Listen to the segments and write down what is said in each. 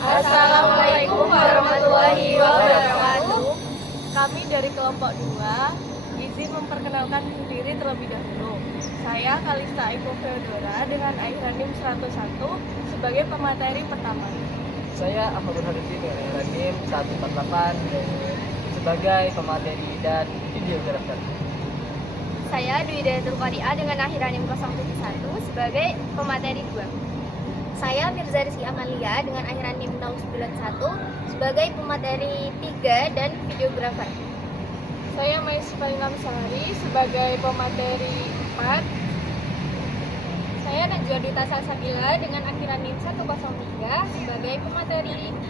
Assalamualaikum warahmatullahi wabarakatuh. Kami dari kelompok 2 izin memperkenalkan diri terlebih dahulu. Saya Kalista Eko Feodora dengan akhiran NIM 101 sebagai pemateri pertama. Saya Ahmad Harudin dengan akhiran NIM 148 sebagai pemateri dan videografer. Saya Dwi Dayatul Qaria dengan akhiran NIM 071 sebagai pemateri 2. Saya Mirza Rizky Amalia dengan akhiran NIM 091 sebagai pemateri 3 dan videografer. Saya Maisvalina Sari sebagai pemateri 4. Saya Najwa Dita Salsabila dengan akhiran NIM 103 sebagai pemateri 5.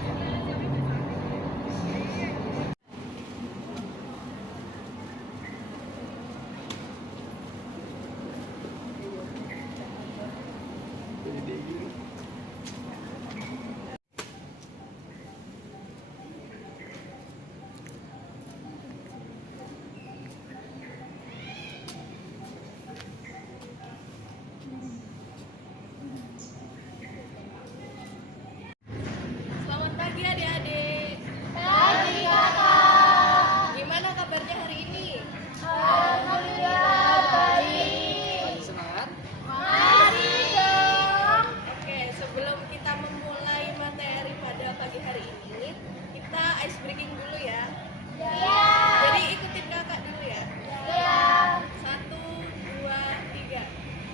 Selamat pagi adik-adik. Pagi kakak. Gimana kabarnya hari ini? Alhamdulillah baik. Masih semangat? Mari dong. Oke, sebelum kita memulai materi pada pagi hari ini, kita ice breaking dulu ya. Ya. Jadi ikutin kakak dulu ya. Ya. 1, 2, 3.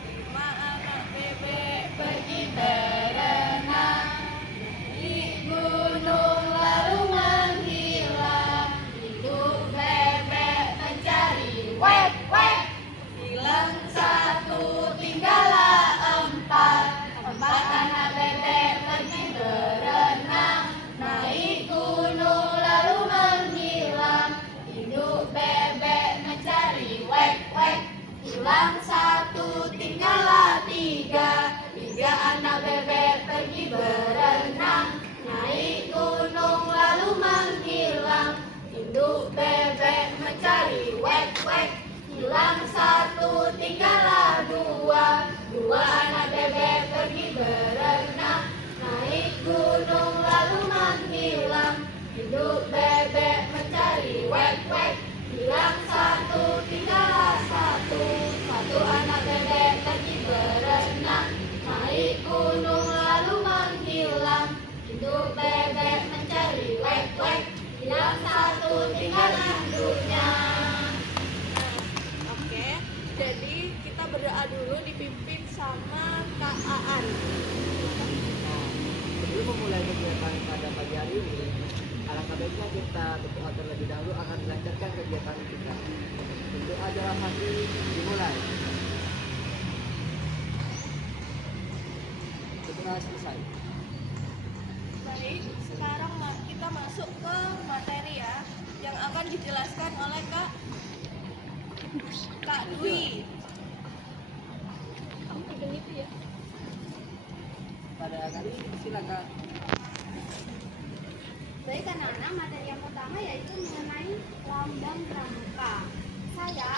5 anak bebek pergi berenang di gunung lalu menghilang. Hidup bebek mencari Wek wek. hilang 1, tinggallah 4. 4 anak bebek pergi berenang naik gunung lalu menghilang. Hidup bebek mencari wek wek hilang 1, tinggallah 3. 3 anak bebek pergi berenang naik gunung lalu menghilang. Hidup bebek mencari wek wek hilang 1, tinggallah 2. 2 anak bebek pergi berenang naik gunung lalu menghilang. Hidup bebek mencari wek wek hilang 1, tinggallah 1. 1 anak bebek pergi berenang naik gunung lalu menghilang. Hidup bebek mencari wek wek hilang 1, tinggallah induknya. Oke, jadi kita berdoa dulu dipimpin sama Kak Aan. Nah, sebelum memulai kegiatan pada pagi hari ini, alangkah baiknya kita berdoa terlebih dahulu akan melancarkan kegiatan kita. Berdoa dalam hati dimulai. Berdoa selesai. Baik, sekarang kita masuk ke materi ya, yang akan dijelaskan oleh Kak Dwi. Pada kali ini silakan. Baik anak-anak, materi yang pertama yaitu mengenai lambang pramuka. Saya,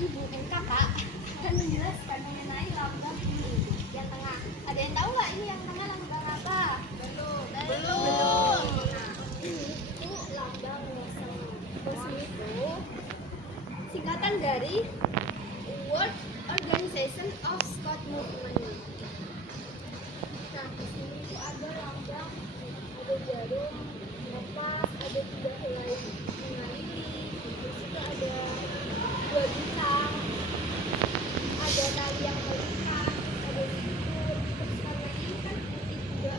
ibu dan kakak akan menjelaskan mengenai lambang ini. Yang tengah, ada yang tahu nggak ini yang tengah lambang apa? Belum. Nah, ini itu lambang WOSEM. WOSEM itu singkatan dari World Organization of Scott Movement. Nah, di sini itu ada lambang, ada jarum, kompas, ada 3 helai bunga lili, terus itu ada 2 bintang, ada tali yang melingkar, ada sikur, terus karena ini kan putih juga,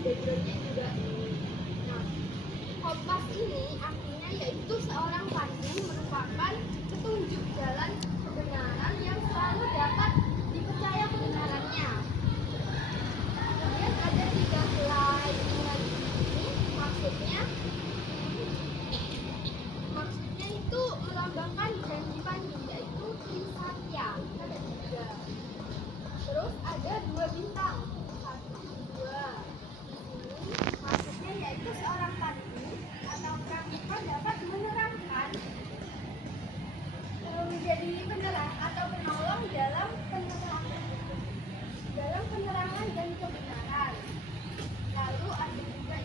backgroundnya juga. Nah, kompas ini artinya yaitu seorang pandu merupakan petunjuk jalan kebenaran yang selalu dapat dipercaya kebenarannya. Kemudian ada 3 helai bunga ini, maksudnya itu melambangkan janji pandu, yaitu Trisatya. Ada 3. Terus ada 2 bintang, 1, 2. Ini maksudnya yaitu seorang pandu atau pramuka dapat menerangkan, menjadi penerang atau penolong dalam penerangan dan kebenaran. Lalu ada juga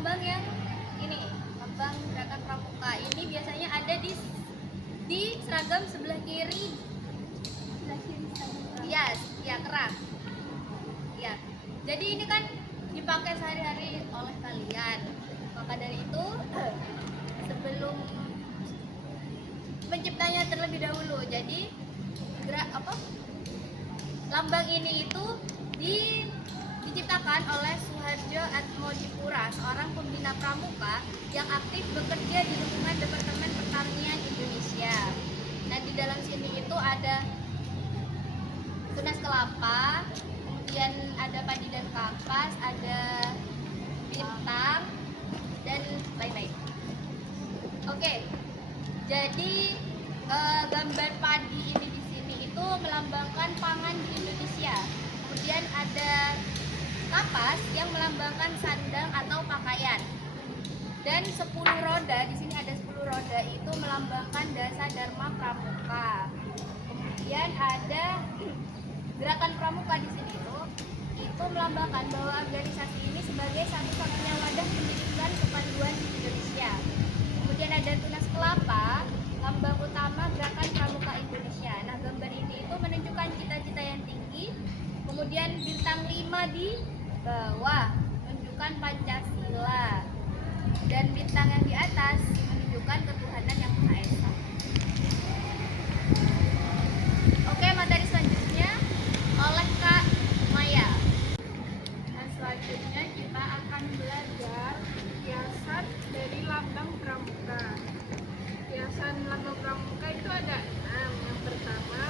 lambang yang ini, lambang gerakan pramuka ini biasanya ada di seragam sebelah kiri. Yes, ya kerah. Ya. Jadi ini kan dipakai sehari-hari oleh kalian. Maka dari itu sebelum penciptanya terlebih dahulu. Jadi lambang ini itu diciptakan oleh Suharjo Atmodipura, seorang pembina pramuka yang aktif bekerja di lingkungan Departemen Pertanian Indonesia. Nah, di dalam sini itu ada tunas kelapa, kemudian ada padi dan kapas, ada bintang, dan lain-lain. Oke, jadi gambar padi ini di sini itu melambangkan pangan di Indonesia. Kemudian ada kapas yang melambangkan sandang atau pakaian. Dan 10 roda, di sini ada 10 roda itu melambangkan dasa dharma pramuka. Kemudian ada gerakan pramuka di sini itu melambangkan bahwa organisasi ini sebagai satu-satunya wadah pendidikan kepanduan di Indonesia. Kemudian ada tunas kelapa, lambang utama gerakan pramuka Indonesia. Nah, gambar ini itu menunjukkan cita-cita yang tinggi. Kemudian bintang 5 di bawah menunjukkan Pancasila. Dan bintang yang di atas menunjukkan ketuhanan yang Maha Esa. Oke, materi selanjutnya oleh Kak Maya. Nah, selanjutnya kita akan belajar hiasan dari lambang pramuka. Hiasan lambang pramuka itu ada 6. Yang pertama,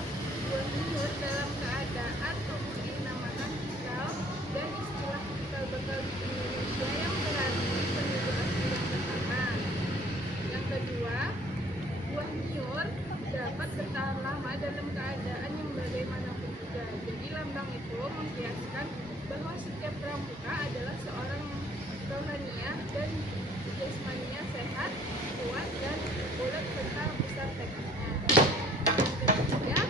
buah minur dalam keadaan tubuh dinamakan cikal dan istilah cikal bakal di Indonesia yang berarti penduduk asli yang pertama. Yang kedua, buah minur dapat bertahan lama dalam keadaan yang bagaimanapun juga. Jadi lambang itu menghiaskan bahwa setiap pramuka adalah seorang rohaniah dan jasmaninya sehat, kuat, dan bulat serta besar tekadnya. Yang ketiga,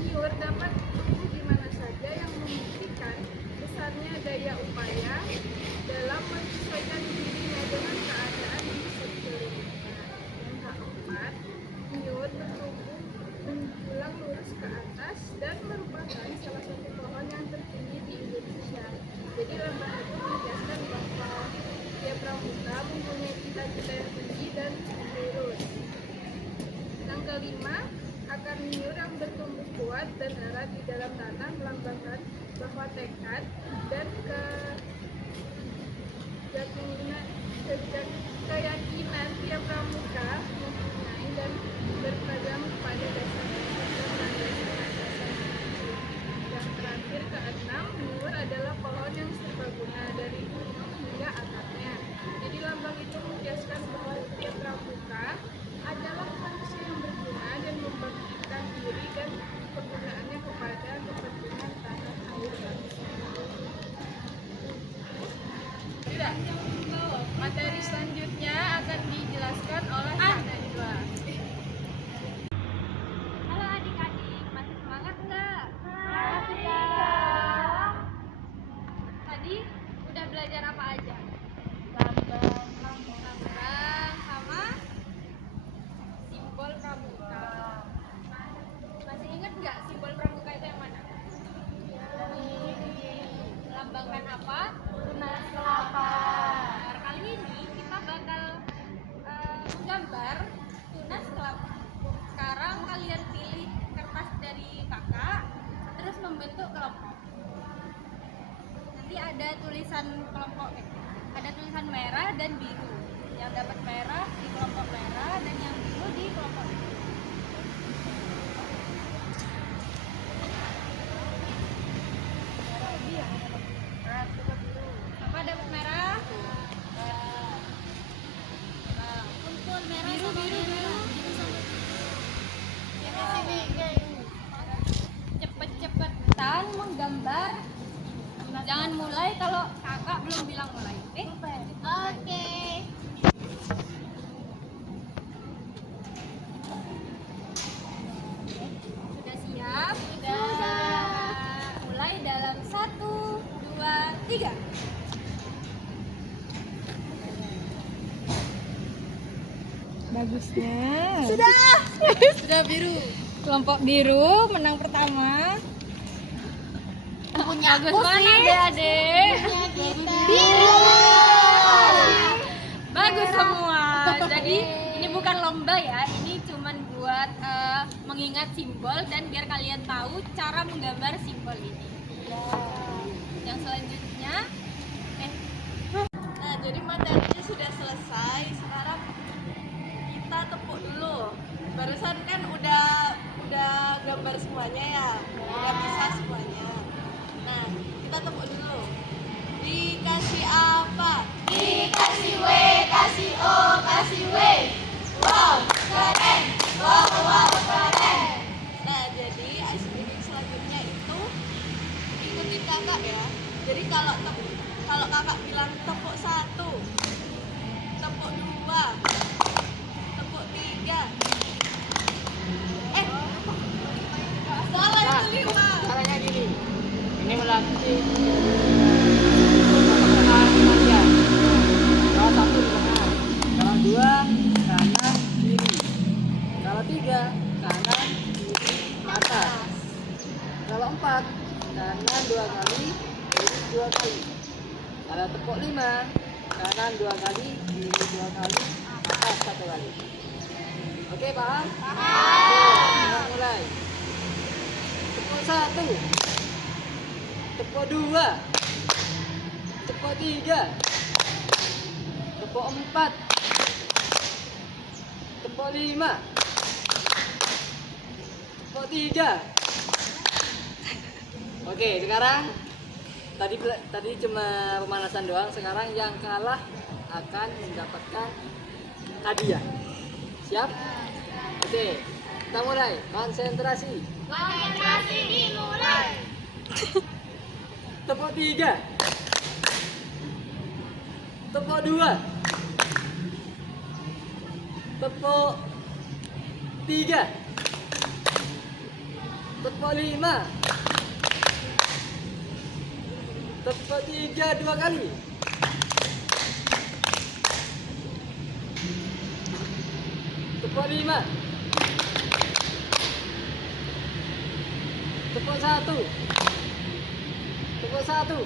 minur dapat tumbuh di mana saja yang membuktikan besarnya daya upaya dalam menyesuaikan dirinya dengan keadaan di sekelilingnya. Yang keempat, minur bertumbuh menjulang lurus ke atas dan merupakan salah satu pohon yang tertinggi di Indonesia. Jadi lambang itu menjelaskan bahwa tiap pramuka mempunyai cita-cita yang tinggi dan lurus. Yang kelima, akar minur yang bertumbuh kuat dan erat di dalam tanah melambangkan bahwa tekad dan keyakinan tiap pramuka mempunyai dan berpegang pada dasar-dasar dan landasan-landasan. Yang terakhir, keenam, minur adalah pohon yang serbaguna dari ujung hingga akarnya. Jadi lambang itu menjelaskan bahwa tiap pramuka adalah manusia yang berguna dan membangkitkan diri dan kegunaannya kepada kepentingan tanah air bangsa. Tidak. Materi selanjutnya akan dijelaskan oleh Kak Najwa. Halo adik-adik, masih semangat nggak? Masih, Kak. Tadi udah belajar apa aja? Lambang Sama simbol pramuka. masih ingat nggak simbol pramuka itu yang mana? Melambangkan apa? Tunas kelapa. Nah, kali ini kita bakal menggambar tunas kelapa. Sekarang kalian pilih kertas dari kakak, terus membentuk kelompok. Nanti ada tulisan kelompok, ada tulisan merah dan biru. Yang dapat merah di kelompok merah dan yang biru di kelompok biru. Apa dapat merah? Kumpul merah biru, sama biru, merah. Cepet-cepetan menggambar. Jangan mulai kalau kakak belum bilang mulai. Oke. Bagusnya. Sudah biru. Kelompok biru menang pertama. Punya Bagus mana adik-adik? biru. Bagus semua. Jadi ini bukan lomba ya, ini cuman buat mengingat simbol dan biar kalian tahu cara menggambar simbol ini. Yang selanjutnya, nah jadi materinya sudah selesai. Sekarang kita tepuk dulu. Barusan kan udah gambar semuanya ya, udah bisa semuanya. Nah kita tepuk dulu. Dikasih apa? Dikasih W, kasih O, kasih W. Wow, keren. Wow, keren. Nah, jadi ice breaking selanjutnya itu ikutin kakak ya. Jadi kalau kakak bilang tepuk 1, tepuk 2, tepuk 3. Salah Nah, itu 5. caranya gini. Ini melatih saja. Kalau 1 di tengah, kalau 2 kanan kiri, kalau 3 kanan kiri atas, kalau 4 kanan 2 kali, kiri 2 kali. Kalau tepuk 5 kanan 2 kali, kiri 2 kali, atas 1 kali. Oke, paham? Paham. Kita mulai. Tepuk 1, tepuk 2, tepuk 3, tepuk 4, tepuk 5, tepuk 3. Oke, sekarang tadi cuma pemanasan doang. Sekarang yang kalah akan mendapatkan hadiah. Siap? Oke, kita mulai. Konsentrasi. Konsentrasi dimulai. Tepuk 3, tepuk 2, tepuk 3, tepuk 5, tepuk 3 2 kali, tepuk 5, tepuk 1, tepuk 1.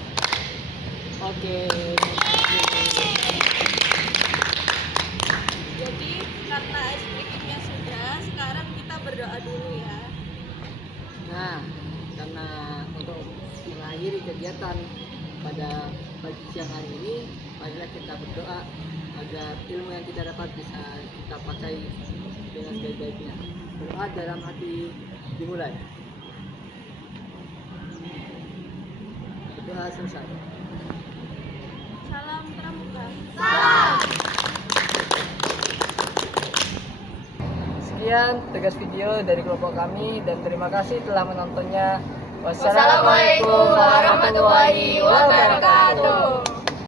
Oke. Jadi karena ice breakingnya sudah, sekarang kita berdoa dulu ya. Nah, karena untuk mengakhiri kegiatan pada pagi siang hari ini, marilah kita berdoa agar ilmu yang kita dapat bisa kita pakai dengan sebaik-baiknya. Berdoa dalam hati dimulai. Berdoa selesai. Salam pramuka. Sekian tugas video dari kelompok kami dan terima kasih telah menontonnya. Wassalamualaikum warahmatullahi wabarakatuh.